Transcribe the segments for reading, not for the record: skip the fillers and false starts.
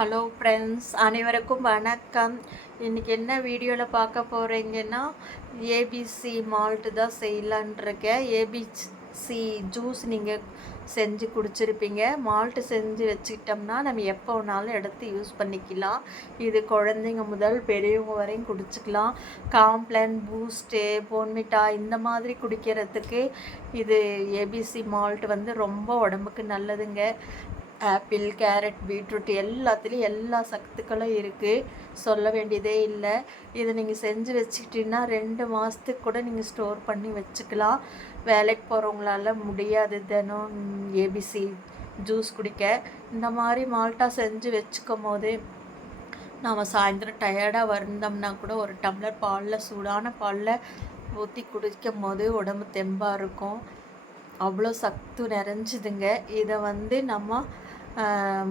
Hello friends, அனைவருக்கும் வணக்கம். இன்றைக்கி என்ன வீடியோவில் பார்க்க போகிறீங்கன்னா, ஏபிசி மால்ட்டு தான் செய்யலான் இருக்கேன். ஏபிசி ஜூஸ் நீங்கள் செஞ்சு குடிச்சிருப்பீங்க. மால்ட்டு செஞ்சு வச்சுக்கிட்டோம்னா நம்ம எப்போ வேணாலும் எடுத்து யூஸ் பண்ணிக்கலாம். இது குழந்தைங்க முதல் பெரியவங்க வரையும் குடிச்சிக்கலாம். காம்ப்ளான், பூஸ்ட்டு, போன்விட்டா இந்த மாதிரி குடிக்கிறதுக்கு இது ஏபிசி மால்ட் வந்து ரொம்ப உடம்புக்கு நல்லதுங்க. ஆப்பிள், கேரட், பீட்ரூட் எல்லாத்துலேயும் எல்லா சத்துக்களும் இருக்குது, சொல்ல வேண்டியதே இல்லை. இதை நீங்கள் செஞ்சு வச்சுக்கிட்டிங்கன்னா 2 மாதத்துக்கு கூட நீங்கள் ஸ்டோர் பண்ணி வச்சுக்கலாம். வேலைக்கு போகிறவங்களால முடியாது தினம் ஏபிசி ஜூஸ் குடிக்க. இந்த மாதிரி மால்ட்டா செஞ்சு வச்சுக்கும் போது நாம் சாயந்தரம் டயர்டாக வந்தோம்னா கூட ஒரு டம்ளர் பாலில், சூடான பாலில் ஊற்றி குடிக்கும் போது உடம்பு தெம்பாக இருக்கும். அவ்வளோ சத்து நிறைஞ்சிதுங்க. இதை வந்து நம்ம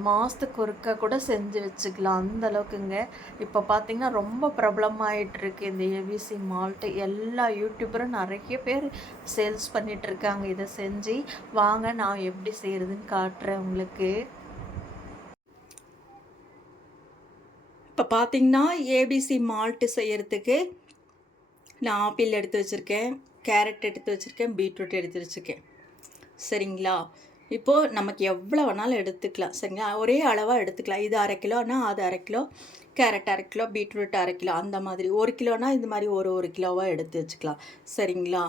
மாதத்துக்கு ஒருக்க கூட செஞ்சு வச்சுக்கலாம், அந்தளவுக்குங்க. இப்போ பார்த்திங்கன்னா ரொம்ப பிரபலமாயிட்ருக்கு இந்த ஏபிசி மால்ட்டு. எல்லா யூடியூபரும் நிறைய பேர் சேல்ஸ் பண்ணிகிட்ருக்காங்க இதை செஞ்சு. வாங்க நான் எப்படி செய்கிறதுன்னு காட்டுறேன் உங்களுக்கு. இப்போ பார்த்திங்கன்னா ஏபிசி மால்ட்டு செய்கிறதுக்கு நான் ஆப்பிள் எடுத்து வச்சுருக்கேன், கேரட் எடுத்து வச்சுருக்கேன், பீட்ரூட் எடுத்து வச்சுருக்கேன். சரிங்களா? இப்போது நமக்கு எவ்வளோ வேணாலும் எடுத்துக்கலாம். சரிங்களா? ஒரே அளவாக எடுத்துக்கலாம். இது 1/2 கிலோனா அது 1/2 kilo, carrot 1/2 kilo, beetroot 1/2 kilo, அந்த மாதிரி 1 கிலோனா இந்த மாதிரி ஒரு கிலோவாக எடுத்து வச்சுக்கலாம். சரிங்களா?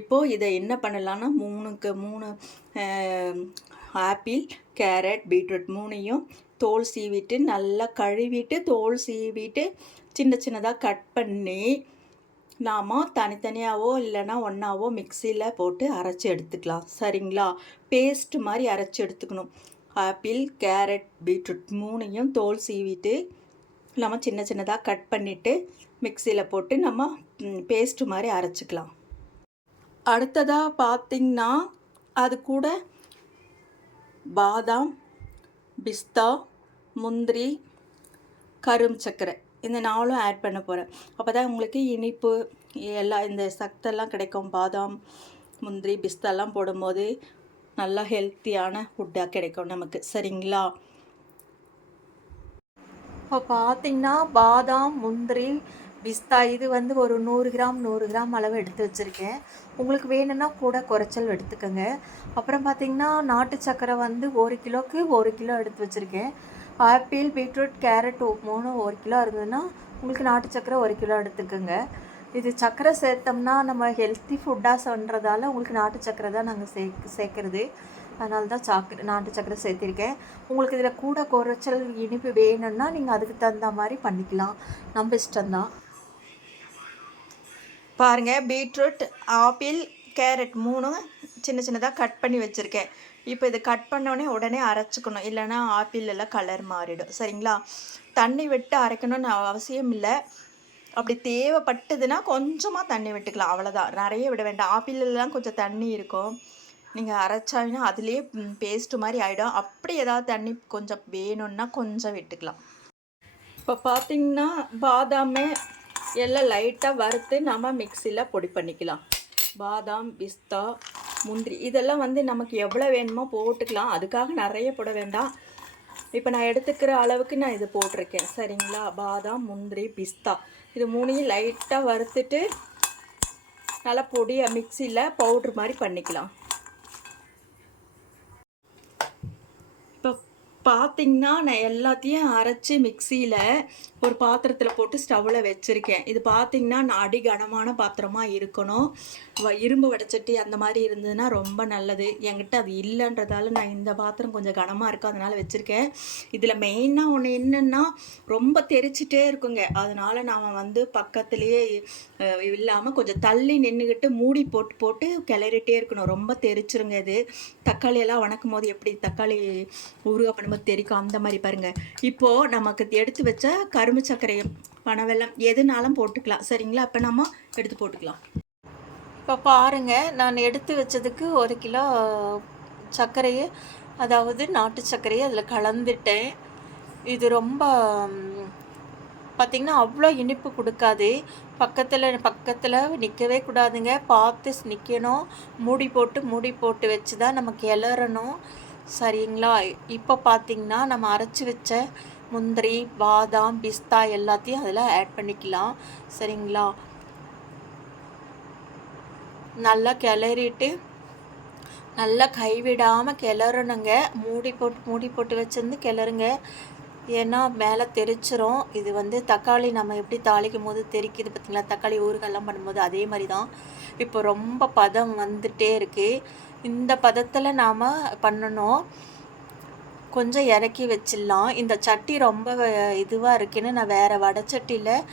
இப்போது இதை என்ன பண்ணலான்னா 3க்கு 3 ஆப்பிள், கேரட், பீட்ரூட் 3யும் தோல் சீவிட்டு நல்லா கழுவிட்டு தோல் சீவிட்டு சின்ன சின்னதாக கட் பண்ணி நாம் தனித்தனியாகவோ இல்லைனா ஒன்றாவோ மிக்சியில் போட்டு அரைச்சி எடுத்துக்கலாம். சரிங்களா? பேஸ்ட்டு மாதிரி அரைச்சி எடுத்துக்கணும். ஆப்பிள், கேரட், பீட்ரூட் 3யும் தோல் சீவிட்டு நம்ம சின்ன சின்னதாக கட் பண்ணிவிட்டு மிக்சியில் போட்டு நம்ம பேஸ்ட்டு மாதிரி அரைச்சிக்கலாம். அடுத்ததாக பார்த்திங்கன்னா அது கூட பாதாம், பிஸ்தா, முந்திரி, கரும் சர்க்கரை இந்த 4ம் ஆட் பண்ண போகிறேன். அப்போ தான் உங்களுக்கு இனிப்பு எல்லாம் இந்த சத்தெல்லாம் கிடைக்கும். பாதாம், முந்திரி, பிஸ்தாலாம் போடும்போது நல்லா ஹெல்த்தியான ஃபுட்டாக கிடைக்கும் நமக்கு. சரிங்களா? இப்போ பார்த்திங்கன்னா பாதாம், முந்திரி, பிஸ்தா இது வந்து ஒரு 100 கிராம் அளவு எடுத்து வச்சுருக்கேன். உங்களுக்கு வேணும்னா கூட குறைச்சல் எடுத்துக்கோங்க. அப்புறம் பார்த்திங்கன்னா நாட்டு சர்க்கரை வந்து 1 கிலோவுக்கு 1 கிலோ எடுத்து வச்சுருக்கேன். ஆப்பிள், பீட்ரூட், கேரட் 3 1 கிலோ இருந்ததுன்னா உங்களுக்கு நாட்டு சர்க்கரை 1 கிலோ எடுத்துக்கோங்க. இது சர்க்கரை சேர்த்தோம்னா நம்ம ஹெல்த்தி ஃபுட்டாக சொல்கிறதால உங்களுக்கு நாட்டு சர்க்கரை தான் நாங்கள் சேர்க்குறது. அதனால தான் நாட்டு சர்க்கரை சேர்த்திருக்கேன். உங்களுக்கு இதில் கூட குறைச்சல் இனிப்பு வேணும்னா நீங்கள் அதுக்கு தகுந்த மாதிரி பண்ணிக்கலாம், நம்ம இஷ்டம்தான். பாருங்கள், பீட்ரூட், ஆப்பிள், கேரட் 3ம் சின்ன சின்னதாக கட் பண்ணி வச்சுருக்கேன். இப்போ இது கட் பண்ணோடனே உடனே அரைச்சிக்கணும், இல்லைனா ஆப்பிள் எல்லாம் கலர் மாறிடும். சரிங்களா? தண்ணி விட்டு அரைக்கணும்னு அவசியம் இல்லை. அப்படி தேவைப்பட்டதுன்னா கொஞ்சமாக தண்ணி விட்டுக்கலாம், அவ்வளோதான். நிறைய விட வேண்டாம். ஆப்பிளெல்லாம் கொஞ்சம் தண்ணி இருக்கும், நீங்கள் அரைச்சாங்கன்னா அதுலேயே பேஸ்ட்டு மாதிரி ஆகிடும். அப்படி ஏதாவது தண்ணி கொஞ்சம் வேணும்னா கொஞ்சம் விட்டுக்கலாம். இப்போ பார்த்திங்கன்னா பாதாமே எல்லாம் லைட்டாக வறுத்து நம்ம மிக்சியில் பொடி பண்ணிக்கலாம். பாதாம், பிஸ்தா, முந்திரி இதெல்லாம் வந்து நமக்கு எவ்வளோ வேணுமோ போட்டுக்கலாம். அதுக்காக நிறைய போட வேண்டாம். இப்போ நான் எடுத்துக்கிற அளவுக்கு நான் இது போட்டிருக்கேன். சரிங்களா? பாதாம், முந்திரி, பிஸ்தா இது 3யும் லைட்டாக வறுத்துட்டு நல்லா பொடியை மிக்சியில் பவுட்ரு மாதிரி பண்ணிக்கலாம். இப்போ பார்த்திங்கன்னா நான் எல்லாத்தையும் அரைச்சி மிக்சியில் ஒரு பாத்திரத்தில் போட்டு ஸ்டவ்வில் வச்சுருக்கேன். இது பார்த்திங்கன்னா நான் அடிகனமான பாத்திரமாக இருக்கணும். இரும்பு வடைச்சட்டி அந்த மாதிரி இருந்ததுன்னா ரொம்ப நல்லது. என்கிட்ட அது இல்லைன்றதால நான் இந்த பாத்திரம் கொஞ்சம் கனமாக இருக்கும், அதனால் வச்சுருக்கேன். இதில் மெயினாக ஒன்று என்னென்னா ரொம்ப தெரிச்சிட்டே இருக்குங்க. அதனால் நாம் வந்து பக்கத்துலேயே இல்லாமல் கொஞ்சம் தள்ளி நின்றுக்கிட்டு மூடி போட்டு கிளறிட்டே இருக்கணும். ரொம்ப தெரிச்சிருங்க இது. தக்காளியெல்லாம் வணக்கும் போது எப்படி தக்காளி ஊறுகாய் பண்ணும்போது தெரிக்கும், அந்த மாதிரி பாருங்கள். இப்போது நமக்கு எடுத்து வச்ச கரும்பு சர்க்கரை, பனவெல்லம் எதுனாலும் போட்டுக்கலாம். சரிங்களா? இப்போ நம்ம எடுத்து போட்டுக்கலாம். இப்போ பாருங்கள், நான் எடுத்து வச்சதுக்கு 1 கிலோ சர்க்கரையை, அதாவது நாட்டு சர்க்கரையை அதில் கலந்துட்டேன். இது ரொம்ப பார்த்திங்கன்னா அவ்வளோ இனிப்பு கொடுக்காது. பக்கத்தில் நிற்கவே கூடாதுங்க, பார்த்து நிற்கணும். மூடி போட்டு வச்சு தான் நம்ம கிளறணும். சரிங்களா? இப்போ பார்த்திங்கன்னா நம்ம அரைச்சி வச்ச முந்திரி, பாதாம், பிஸ்தா எல்லாத்தையும் அதில் ஆட் பண்ணிக்கலாம். சரிங்களா? நல்லா கிளறிட்டு நல்லா கைவிடாமல் கிளறணுங்க. மூடி போட்டு வச்சிருந்து கிளறுங்க. ஏன்னா மேலே தெரிச்சிரும். இது வந்து தக்காளி நம்ம எப்படி தாளிக்கும் போது தெரிக்குது பார்த்தீங்களா, தக்காளி ஊறுகாய்லாம் பண்ணும்போது அதே மாதிரி தான். இப்போ ரொம்ப பதம் வந்துட்டே இருக்குது. இந்த பதத்தில் நாம் பண்ணணும். கொஞ்சம் இறக்கி வச்சிடலாம். இந்த சட்டி ரொம்ப இதுவாக இருக்குன்னு நான் வேறு வடைச்சட்டியில்,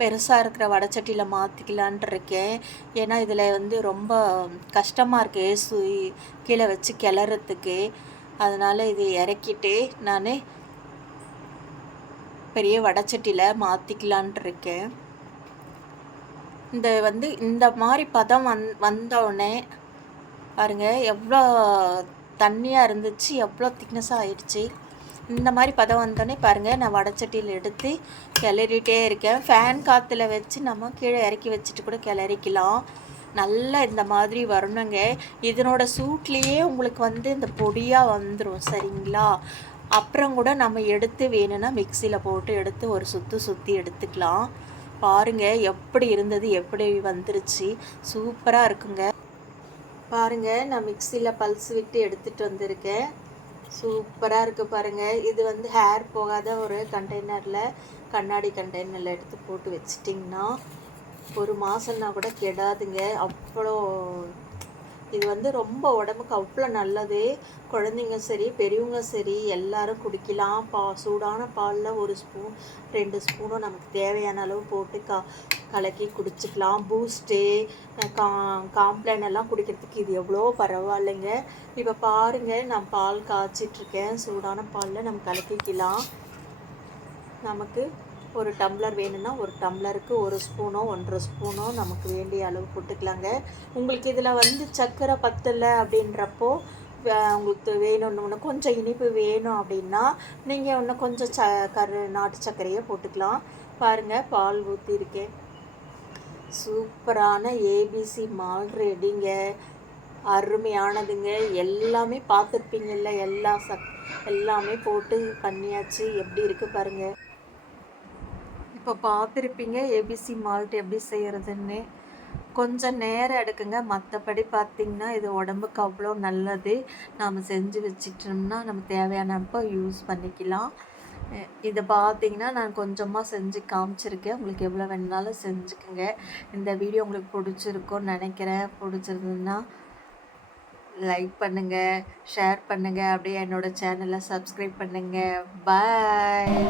பெருசாக இருக்கிற வடைச்சட்டியில் மாற்றிக்கலான் இருக்கேன். ஏன்னா இதில் வந்து ரொம்ப கஷ்டமாக இருக்குது கீழே வச்சு கிளறத்துக்கு. அதனால் இது இறக்கிட்டு நான் பெரிய வடைச்சட்டியில் மாற்றிக்கலான் இருக்கேன். இந்த மாதிரி பதம் வந்தோடனே பாருங்கள் எவ்வளோ தண்ணியாக இருந்துச்சு, எவ்வளோ திக்னஸாக ஆயிடுச்சு. இந்த மாதிரி பதம் வந்தோடனே பாருங்கள், நான் வடைச்சட்டியில் எடுத்து கிளறிட்டே இருக்கேன். ஃபேன் காற்றுல வச்சு நம்ம கீழே இறக்கி வச்சுட்டு கூட கிளறிக்கலாம். நல்லா இந்த மாதிரி வரணுங்க. இதனோட சூட்லேயே உங்களுக்கு வந்து இந்த பொடியாக வந்துடும். சரிங்களா? அப்புறம் கூட நம்ம எடுத்து வேணும்னா மிக்சியில் போட்டு எடுத்து ஒரு சுற்றி எடுத்துக்கலாம். பாருங்கள் எப்படி இருந்தது, எப்படி வந்துருச்சு. சூப்பராக இருக்குங்க. பாருங்கள், நான் மிக்சியில் பல்ஸ் விட்டு எடுத்துகிட்டு வந்திருக்கேன். சூப்பராக இருக்குது பாருங்கள். இது வந்து ஹேர் போகாத ஒரு கண்டெய்னரில், கண்ணாடி கண்டெய்னரில் எடுத்து போட்டு வச்சிட்டிங்கன்னா 1 மாதம்னா கூட கெடாதுங்க. அவ்வளோ இது வந்து ரொம்ப உடம்புக்கு அவ்வளோ நல்லது. குழந்தைங்க சரி, பெரியவங்க சரி எல்லாரும் குடிக்கலாம். சூடான பாலில் 1 ஸ்பூன் 2 ஸ்பூனும் நமக்கு தேவையான அளவு போட்டு கலக்கி குடிச்சிக்கலாம். பூஸ்ட்டு, காம்ப்ளான் எல்லாம் குடிக்கிறதுக்கு இது எவ்வளோ பரவாயில்லைங்க. இப்போ பாருங்கள், நான் பால் காய்ச்சிட்ருக்கேன். சூடான பாலில் நம்ம கலக்கிக்கலாம். நமக்கு ஒரு டம்ளர் வேணும்னா ஒரு டம்ளருக்கு 1 ஸ்பூனோ 1.5 ஸ்பூனோ நமக்கு வேண்டிய அளவு போட்டுக்கலாங்க. உங்களுக்கு இதில் வந்து சர்க்கரை பத்தலை அப்படின்றப்போ, உங்களுக்கு வேணும்னு கொஞ்சம் இனிப்பு வேணும் அப்படின்னா நீங்கள் இன்னும் கொஞ்சம் நாட்டு சர்க்கரையை போட்டுக்கலாம். பாருங்கள், பால் ஊற்றிருக்கேன். சூப்பரான ஏபிசி மால் ரெடிங்க. அருமையானதுங்க. எல்லாமே பார்த்துருப்பீங்கள்ல, எல்லாமே போட்டு பண்ணியாச்சு. எப்படி இருக்குது பாருங்கள். இப்போ பார்த்துருப்பீங்க ஏபிசி மால்ட் எப்படி செய்கிறதுன்னு. கொஞ்சம் நேரம் எடுக்குங்க. மற்றபடி பார்த்திங்கன்னா இது உடம்புக்கு அவ்வளோ நல்லது. நாம் செஞ்சு வச்சுட்டோம்னா நம்ம தேவையானப்போ யூஸ் பண்ணிக்கலாம். இதை பார்த்திங்கன்னா நான் கொஞ்சமாக செஞ்சு காமிச்சிருக்கேன். உங்களுக்கு எவ்வளோ வேணுனாலும் செஞ்சுக்குங்க. இந்த வீடியோ உங்களுக்கு பிடிச்சிருக்கும்னு நினைக்கிறேன். பிடிச்சிருந்ததுன்னா லைக் பண்ணுங்கள், ஷேர் பண்ணுங்கள், அப்படியே என்னோடய சேனலை சப்ஸ்கிரைப் பண்ணுங்கள். பாய்.